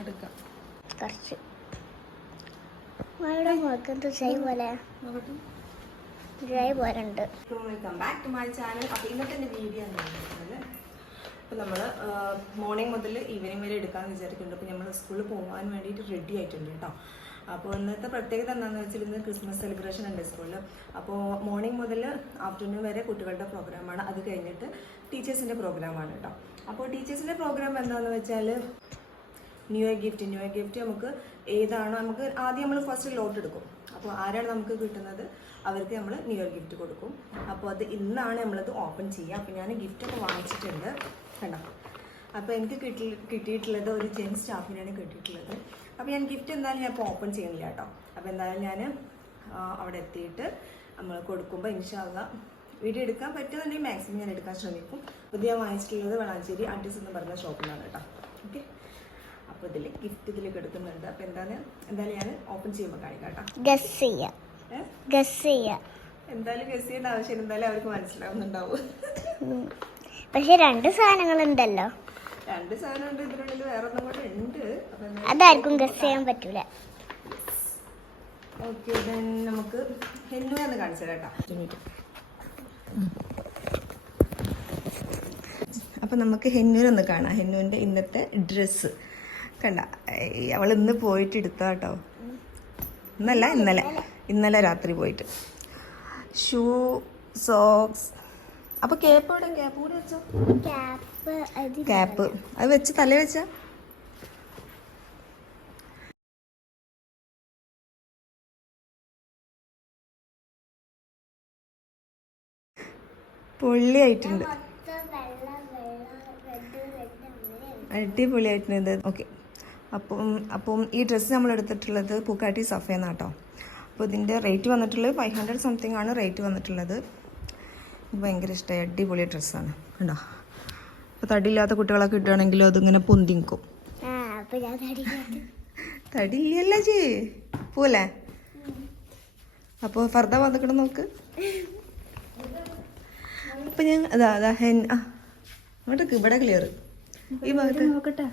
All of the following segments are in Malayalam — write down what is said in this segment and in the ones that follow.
എടുക്കാം കുറച്ച്. മുഖത്ത് പോലെ. ഡ്രൈ പോലെ ഉണ്ട്. Welcome back to my channel അപ്പോൾ ഇന്നത്തെ വീഡിയോ ഇപ്പോൾ നമ്മൾ മോർണിംഗ് മുതൽ ഈവനിങ് വരെ എടുക്കാമെന്ന് വിചാരിക്കുന്നുണ്ട്. അപ്പോൾ നമ്മൾ സ്കൂളിൽ പോകാൻ വേണ്ടിയിട്ട് റെഡി ആയിട്ടുണ്ട് കേട്ടോ. അപ്പോൾ ഇന്നത്തെ പ്രത്യേകത എന്താണെന്ന് വെച്ചാൽ ഇന്ന് ക്രിസ്മസ് സെലിബ്രേഷൻ ഉണ്ട് സ്കൂളിൽ അപ്പോൾ മോർണിംഗ് മുതൽ ആഫ്റ്റർനൂൺ വരെ കുട്ടികളുടെ പ്രോഗ്രാമാണ് അത് കഴിഞ്ഞിട്ട് ടീച്ചേഴ്സിന്റെ പ്രോഗ്രാമാണ് കേട്ടോ. അപ്പോൾ ടീച്ചേഴ്സിന്റെ പ്രോഗ്രാം എന്താണെന്ന് വെച്ചാൽ new year gift new year gift നമുക്ക് ഏതാണോ നമുക്ക് ആദ്യം നമ്മൾ ഫസ്റ്റ് ലോട്ട് എടുക്കും. അപ്പോൾ ആരാണ് നമുക്ക് കിട്ടുന്നത്? അവർക്ക് നമ്മൾ ന്യൂ ഇയർ ഗിഫ്റ്റ് കൊടുക്കും. അപ്പോൾ അത് ഇന്നാണ് നമ്മളത് ഓപ്പൺ ചെയ്യുക. അപ്പോൾ ഞാൻ ഗിഫ്റ്റൊക്കെ വാങ്ങിച്ചിട്ടുണ്ട്. കണ്ടോ? അപ്പോൾ എനിക്ക് കിട്ടി കിട്ടിയിട്ടുള്ളത് ഒരു ജെൻ സ്റ്റാഫിനാണ് കിട്ടിയിട്ടുള്ളത്. അപ്പോൾ ഞാൻ ഗിഫ്റ്റ് എന്തായാലും ഞാൻ ഇപ്പോൾ ഓപ്പൺ ചെയ്യുന്നില്ല കേട്ടോ. അപ്പോൾ എന്തായാലും ഞാൻ അവിടെ എത്തിയിട്ട് നമ്മൾ കൊടുക്കുമ്പോൾ ഇൻഷാല്ല വീഡിയോ എടുക്കാൻ പറ്റുമെന്നുണ്ടെങ്കിൽ മാക്സിമം ഞാൻ എടുക്കാൻ ശ്രമിക്കും. പുതിയ വാങ്ങിച്ചിട്ടുള്ളത് വളാഞ്ചേരി ആർട്ടിസ്റ്റ് എന്ന് പറഞ്ഞ ഷോപ്പിലാണ് കേട്ടോ. അപ്പോൾ ഇതിൽ ഗിഫ്റ്റ് ഇതിൽ എടുക്കുന്നുണ്ട് അപ്പോൾ എന്താണ്? എന്തായാലും ഞാൻ ഓപ്പൺ ചെയ്യുമ്പോൾ കാണിക്കാം കേട്ടോ. ഗസ് ചെയ്യാം. ഗസ് ചെയ്യാം. എന്തായാലും ഗസ് ചെയ്യേണ്ട ആവശ്യം എന്തായാലും അവർക്ക് മനസ്സിലാവുന്നുണ്ടാവും. പക്ഷെ രണ്ട് സാധനങ്ങളുണ്ടല്ലോ. രണ്ട് സാധനം ഉണ്ട്. ഇതിനുള്ളിൽ വേറെ ഒന്നും കൂടെ ഉണ്ട് അതായിരിക്കും ഗസ് ചെയ്യാൻ പറ്റൂല. ഓക്കെ ദെൻ നമുക്ക് ഹെന്നു എന്ന് കാണിച്ചു കേട്ടോ. അപ്പം നമുക്ക് ഹെന്നൂരൊന്ന് കാണാം. ഹെന്നുവിന്റെ ഇന്നത്തെ ഡ്രസ്സ് കണ്ട. അവൾ ഇന്ന് പോയിട്ട് എടുത്ത കേട്ടോ ഇന്നല്ല ഇന്നലെ. ഇന്നലെ രാത്രി പോയിട്ട്. Shoe socks. അപ്പൊ കേപ്പ് എവിടെ? ക്യാപ്പ് കൂടി വെച്ചോ? ക്യാപ്പ് അത് വെച്ച് തല വെച്ച. പൊള്ളിയായിട്ടുണ്ട്. അടിപൊളിയായിട്ടുണ്ട്. ഓക്കെ. അപ്പം അപ്പം ഈ ഡ്രസ്സ് നമ്മൾ എടുത്തിട്ടുള്ളത് പൂക്കാട്ടി സഫേന്നാട്ടോ. അപ്പോൾ ഇതിന്റെ റേറ്റ് വന്നിട്ടുള്ളത് ഫൈവ് ഹൺഡ്രഡ് സംതിങ് ആണ് റേറ്റ് വന്നിട്ടുള്ളത്. ഭയങ്കര ഇഷ്ടമായി അടിപൊളി ഡ്രസ്സാണ് കണ്ടോ? അപ്പോൾ തടിയില്ലാത്ത കുട്ടികളൊക്കെ കിട്ടുകയാണെങ്കിലും അതിങ്ങനെ പൊന്തിക്കും. തടിയില്ല ചേ പോലെ അപ്പോൾ ഫർദ വന്നിക്കണം നോക്ക്. അപ്പം ഞാൻ അതാ അതാ ഹെൻ ആ അങ്ങോട്ടേക്ക് ഇവിടെ ക്ലിയർ ഈ ഭാഗത്ത്. നോക്കട്ടെ.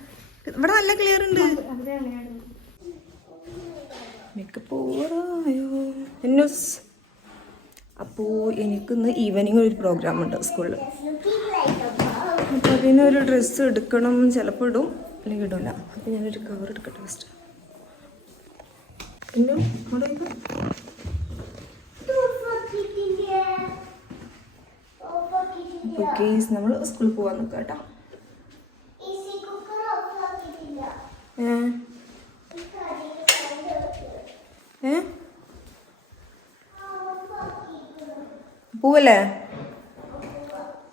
ഇവിടെ നല്ല ക്ലിയർ ഉണ്ട്. മേക്കപ്പ് ഓവറായോ എന്നൂസ്. അപ്പോൾ എനിക്കിന്ന് ഈവനിങ് ഒരു പ്രോഗ്രാം ഉണ്ട് സ്കൂളിൽ അപ്പോൾ അതിനൊരു ഡ്രസ്സ് എടുക്കണം. ചിലപ്പോ ഇടും അല്ലെങ്കിൽ ഇടില്ല അപ്പോൾ ഞാനൊരു കവർ എടുക്കട്ടെ ഫസ്റ്റ് പിന്നെ അവിടെ കേസ് നമ്മൾ സ്കൂളിൽ പോകാൻ നിൽക്കാം കേട്ടോ പോവല്ലേ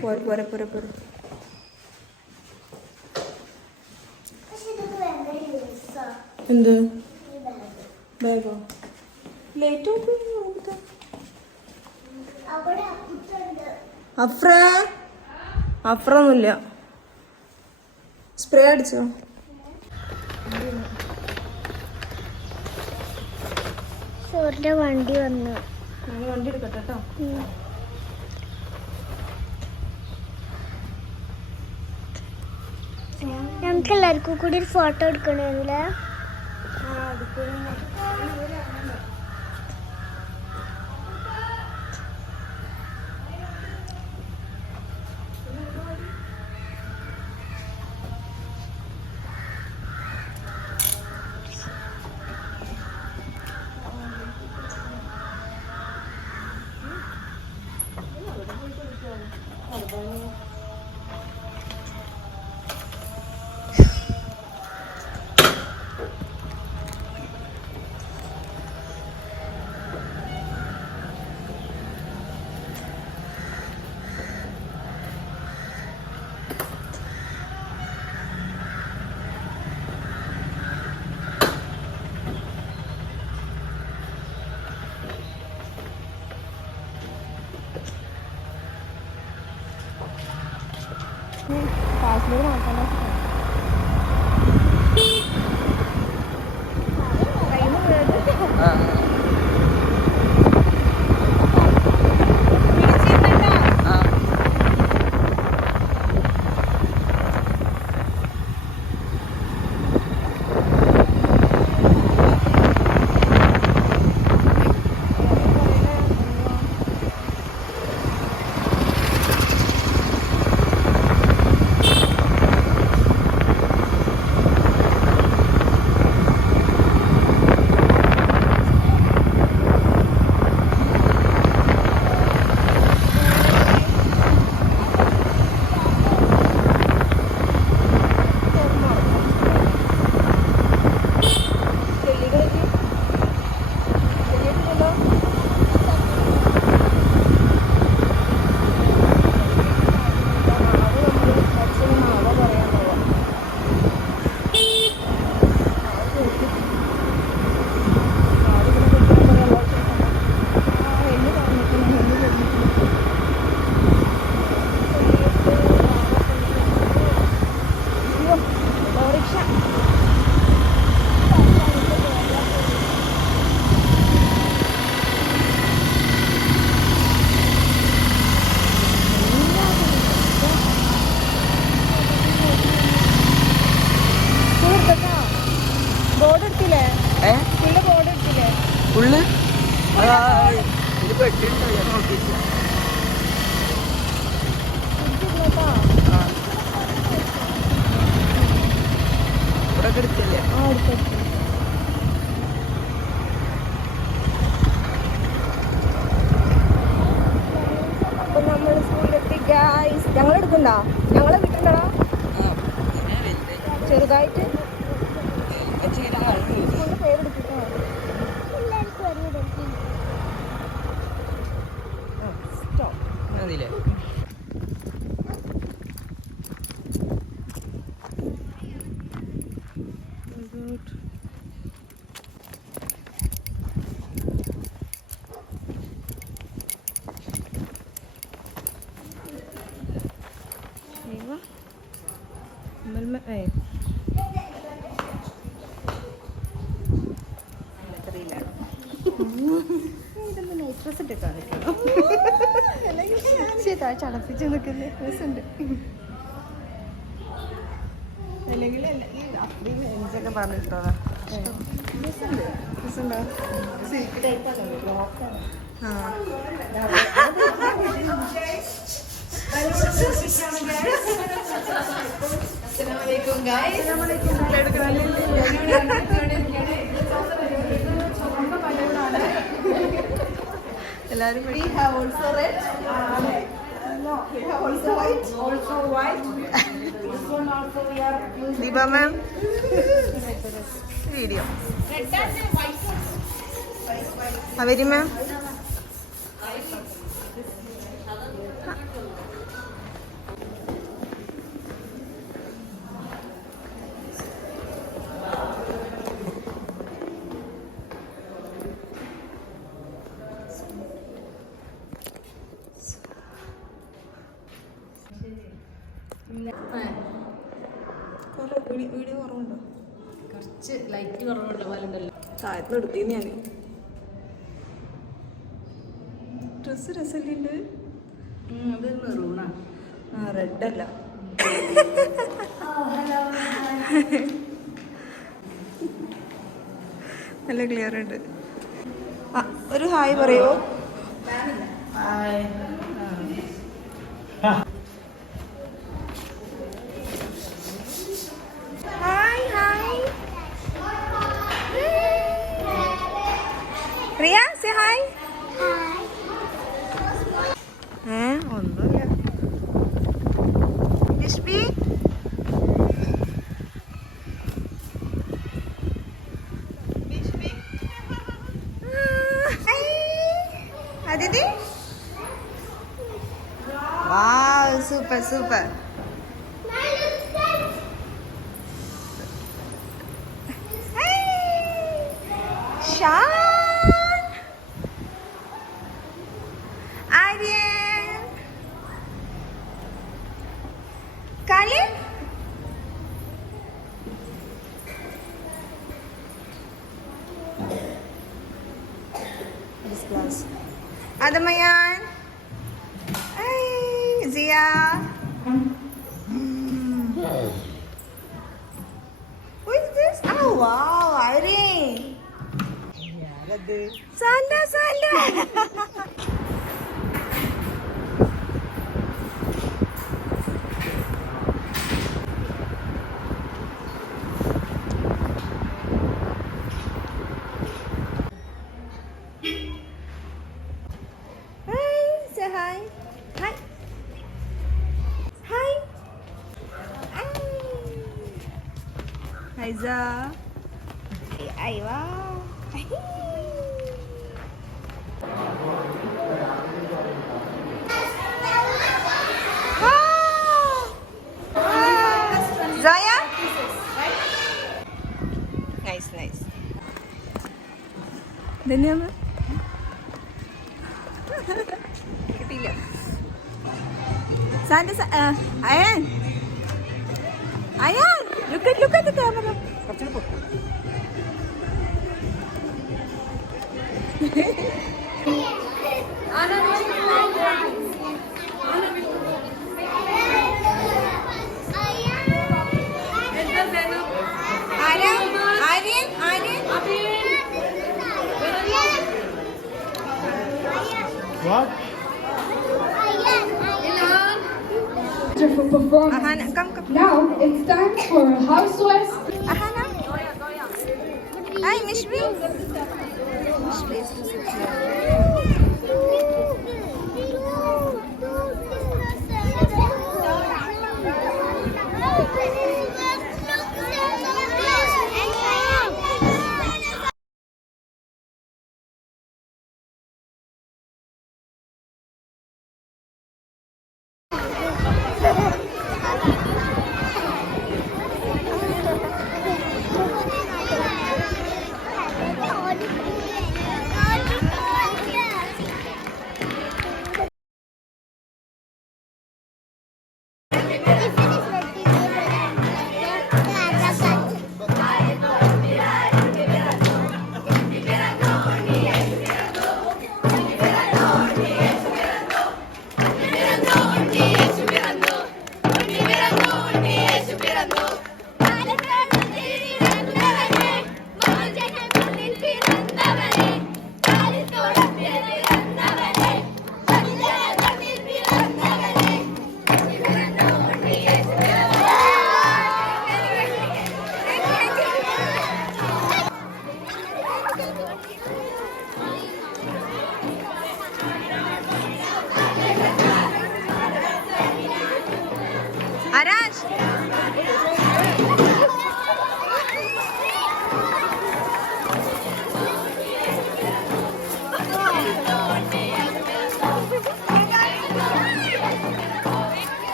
പോരെ പോരെ പോരെ പോരെ. എന്ത്? ബാഗോ ലേറ്റ് അഫ്ര അഫ്ര? ഒന്നുമില്ല സ്പ്രേ അടിച്ചോ? സൂര്യന്റെ വണ്ടി വന്നു. വണ്ടി എടുക്കട്ടെ കേട്ടോ ഞങ്ങൾക്ക് എല്ലാവർക്കും കൂടി ഒരു ഫോട്ടോ എടുക്കണമെങ്കിൽ കാശ്മീർ ഇവിടെ എടുത്തില്ലേ? ആ എടുത്തെടുത്തു ഡ്രസ് ഇട്ട് കാണിക്കണം ചേട്ടാ ചടപ്പിച്ച് നിൽക്കുന്നത് ഉണ്ട് അല്ലെങ്കിൽ സിൽക്ക് ടൈപ്പാണ് ബ്ലോക്കാണ് ആ. എല്ലാരും we have also red no we have also white also white this one also we are Deepa ma'am video Avari ma'am കുറച്ച് ലൈറ്റ് കുറവുള്ള പോലെ ഉണ്ടല്ലോ താഴത്ത് നിർത്തിന്ന് ഞാൻ ഡ്രസ് രസല്ലുണ്ട് അത് മെറൂണാ. ആ റെഡ് അല്ല നല്ല ക്ലിയർ ഉണ്ട് ആ, ഒരു ഹായ് പറയോ. Hi. Super. Super Sean. Aryan. This class. Adamayan. মজা আইবা Zaya? Nice, nice. Deneme. Gidiyor. Sen de Ayan. Ayan. Look at, look at the camera. ആരാ Aryan Aryan for performance. Ahana come come Now it's time for Housewives Nein, mich will. Ich will es nicht.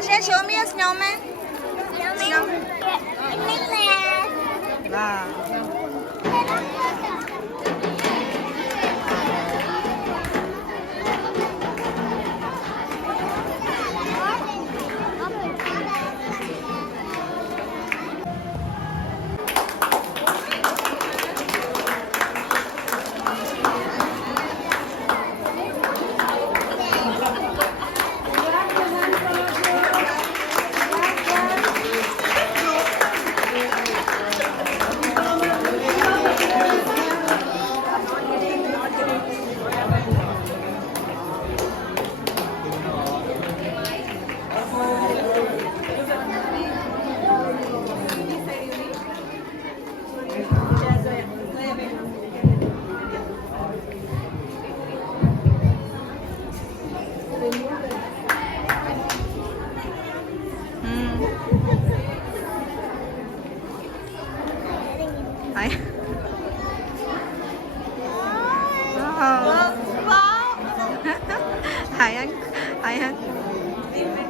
Asha, show me a snowman. I Ayan.